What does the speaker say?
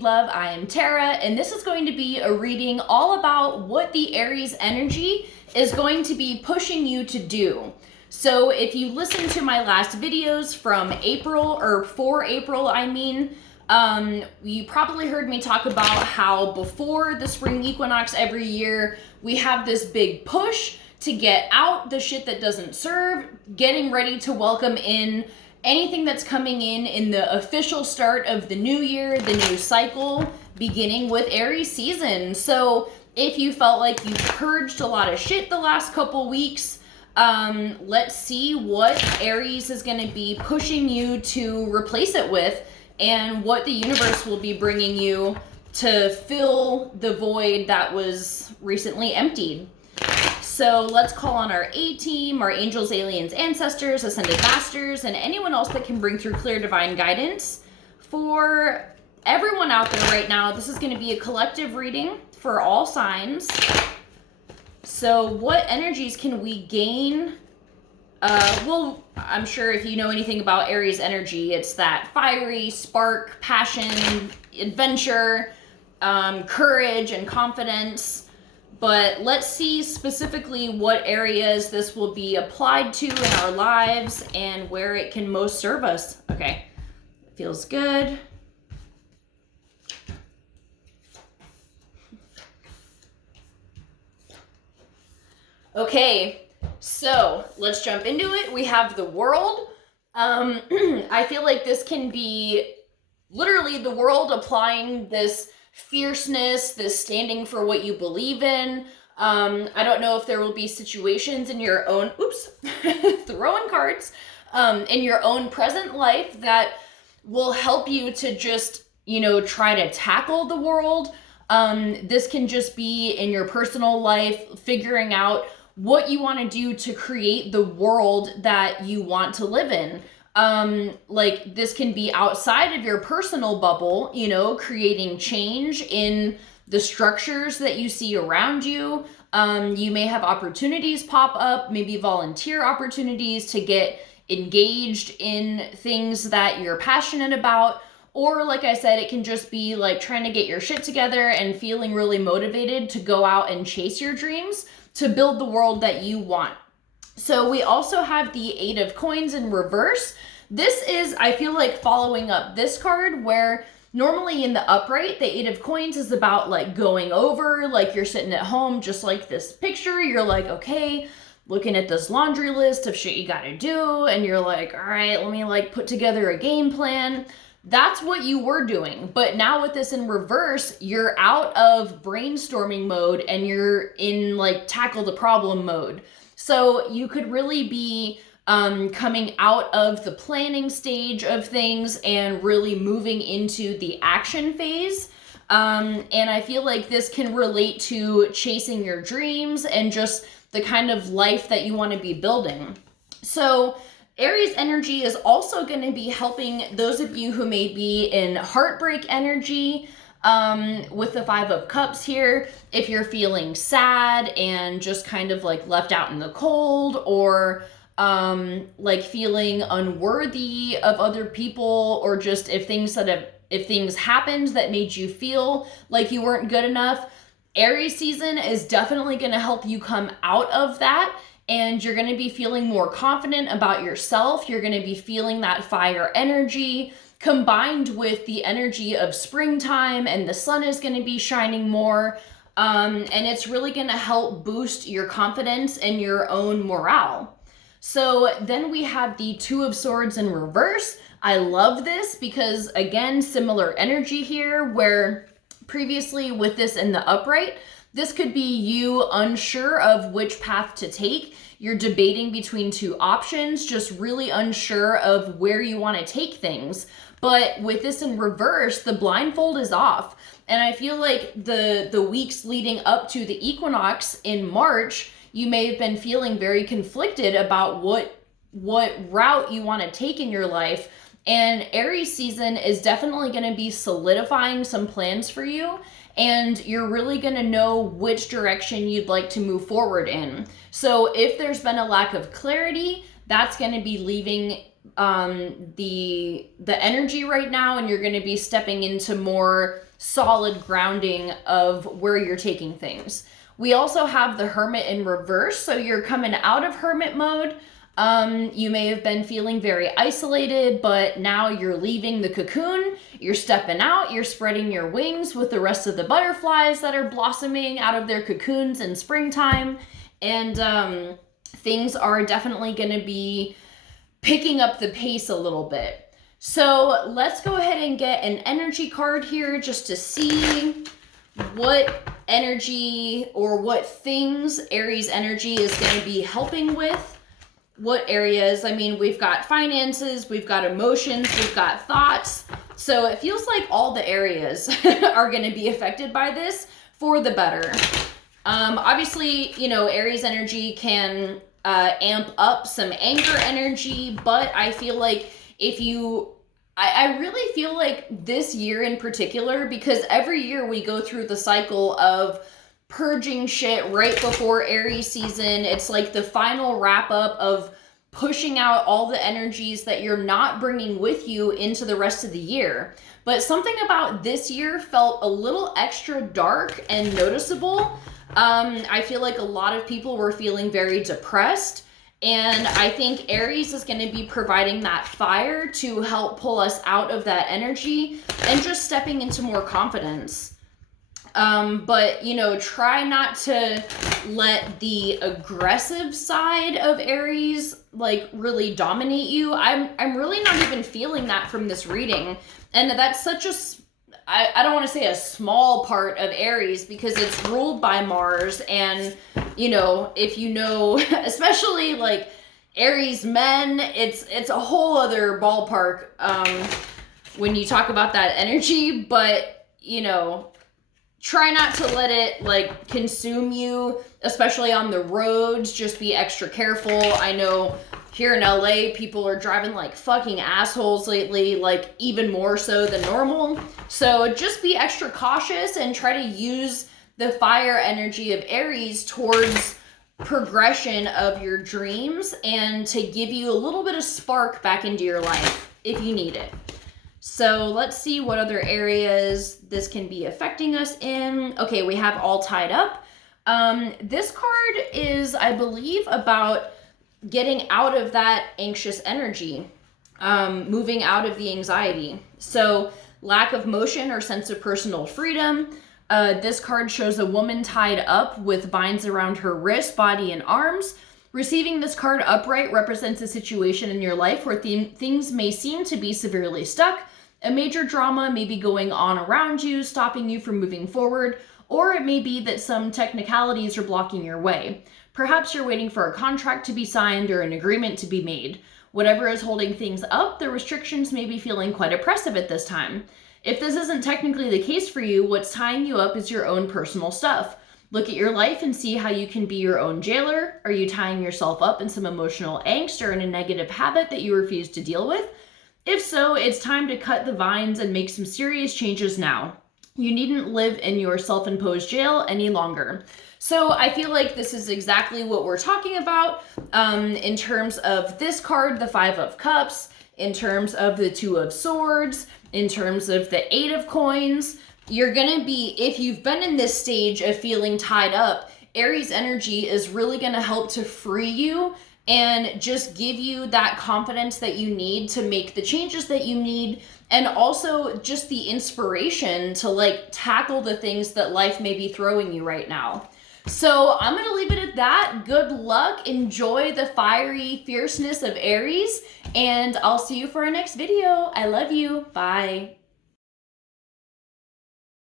Speed Love. I am Tara, and this is going to be a reading all about what the Aries energy is going to be pushing you to do. So if you listen to my last videos from April, or for April, you probably heard me talk about how before the spring equinox every year, we have this big push to get out the shit that doesn't serve, getting ready to welcome in anything that's coming in the official start of the new year, the new cycle, beginning with Aries season. So if you felt like you've purged a lot of shit the last couple weeks, let's see what Aries is going to be pushing you to replace it with, and what the universe will be bringing you to fill the void that was recently emptied. So let's call on our A-team, our angels, aliens, ancestors, ascended masters, and anyone else that can bring through clear divine guidance. For everyone out there right now, this is going to be a collective reading for all signs. So what energies can we gain? Well, I'm sure if you know anything about Aries energy, it's that fiery spark, passion, adventure, courage, and confidence. But let's see specifically what areas this will be applied to in our lives and where it can most serve us. Okay, feels good. Okay, so let's jump into it. We have the world. I feel like this can be literally the world applying this fierceness, this standing for what you believe in. I don't know if there will be situations in your own, throwing cards, in your own present life that will help you to just, try to tackle the world. This can just be in your personal life, figuring out what you want to do to create the world that you want to live in. Like this can be outside of your personal bubble, creating change in the structures that you see around you. You may have opportunities pop up, maybe volunteer opportunities to get engaged in things that you're passionate about. Or like I said, it can just be like trying to get your shit together and feeling really motivated to go out and chase your dreams to build the world that you want. So we also have the 8 of Coins in reverse. This is, I feel like, following up this card, where normally in the upright, the 8 of Coins is about like going over, like you're sitting at home, just like this picture. You're like, okay, looking at this laundry list of shit you gotta do. And you're like, all right, let me like put together a game plan. That's what you were doing. But now with this in reverse, you're out of brainstorming mode and you're in like tackle the problem mode. So you could really be coming out of the planning stage of things and really moving into the action phase. And I feel like this can relate to chasing your dreams and just the kind of life that you want to be building. So Aries energy is also going to be helping those of you who may be in heartbreak energy, with the 5 of Cups here. If you're feeling sad and just kind of like left out in the cold, or like feeling unworthy of other people, or just if things happened that made you feel like you weren't good enough, Aries season is definitely going to help you come out of that. And you're going to be feeling more confident about yourself. You're going to be feeling that fire energy combined with the energy of springtime, and the sun is going to be shining more. And it's really going to help boost your confidence and your own morale. So then we have the 2 of Swords in reverse. I love this because, again, similar energy here, where previously with this in the upright, this could be you unsure of which path to take. You're debating between 2 options, just really unsure of where you want to take things. But with this in reverse, the blindfold is off. And I feel like the weeks leading up to the equinox in March, you may have been feeling very conflicted about what route you want to take in your life. And Aries season is definitely going to be solidifying some plans for you. And you're really going to know which direction you'd like to move forward in. So if there's been a lack of clarity, that's going to be the energy right now, and you're going to be stepping into more solid grounding of where you're taking things. We also have the Hermit in reverse, so you're coming out of Hermit mode. You may have been feeling very isolated, but now you're leaving the cocoon, you're stepping out, you're spreading your wings with the rest of the butterflies that are blossoming out of their cocoons in springtime, and things are definitely going to be picking up the pace a little bit. So let's go ahead and get an energy card here just to see what energy or what things Aries energy is going to be helping with. What areas? I mean, we've got finances, we've got emotions, we've got thoughts. So it feels like all the areas are going to be affected by this for the better. Obviously, you know, Aries energy can amp up some anger energy, but I feel like I really feel like this year in particular, because every year we go through the cycle of purging shit right before Aries season. It's like the final wrap up of pushing out all the energies that you're not bringing with you into the rest of the year. But something about this year felt a little extra dark and noticeable. I feel like a lot of people were feeling very depressed, and I think Aries is going to be providing that fire to help pull us out of that energy and just stepping into more confidence. But, you know, try not to let the aggressive side of Aries, like, really dominate you. I'm really not even feeling that from this reading. And that's such a, I don't want to say a small part of Aries, because it's ruled by Mars. And, you know, if you know, especially, like, Aries men, it's a whole other ballpark, when you talk about that energy. But, you know, try not to let it, like, consume you, especially on the roads. Just be extra careful. I know here in LA, people are driving like fucking assholes lately, like even more so than normal. So just be extra cautious and try to use the fire energy of Aries towards progression of your dreams and to give you a little bit of spark back into your life if you need it. So let's see what other areas this can be affecting us in. Okay, we have all tied up. This card is, I believe, about getting out of that anxious energy, moving out of the anxiety. So lack of motion or sense of personal freedom. This card shows a woman tied up with vines around her wrist, body, and arms. Receiving this card upright represents a situation in your life where things may seem to be severely stuck. A major drama may be going on around you, stopping you from moving forward, or it may be that some technicalities are blocking your way. Perhaps you're waiting for a contract to be signed or an agreement to be made. Whatever is holding things up, the restrictions may be feeling quite oppressive at this time. If this isn't technically the case for you, what's tying you up is your own personal stuff. Look at your life and see how you can be your own jailer. Are you tying yourself up in some emotional angst or in a negative habit that you refuse to deal with? If so, it's time to cut the vines and make some serious changes now. You needn't live in your self-imposed jail any longer. So I feel like this is exactly what we're talking about in terms of this card, the Five of Cups, in terms of the Two of Swords, in terms of the Eight of Coins. You're gonna be, if you've been in this stage of feeling tied up, Aries energy is really gonna help to free you and just give you that confidence that you need to make the changes that you need, and also just the inspiration to like tackle the things that life may be throwing you right now. So I'm going to leave it at that. Good luck. Enjoy the fiery fierceness of Aries, and I'll see you for our next video. I love you. Bye.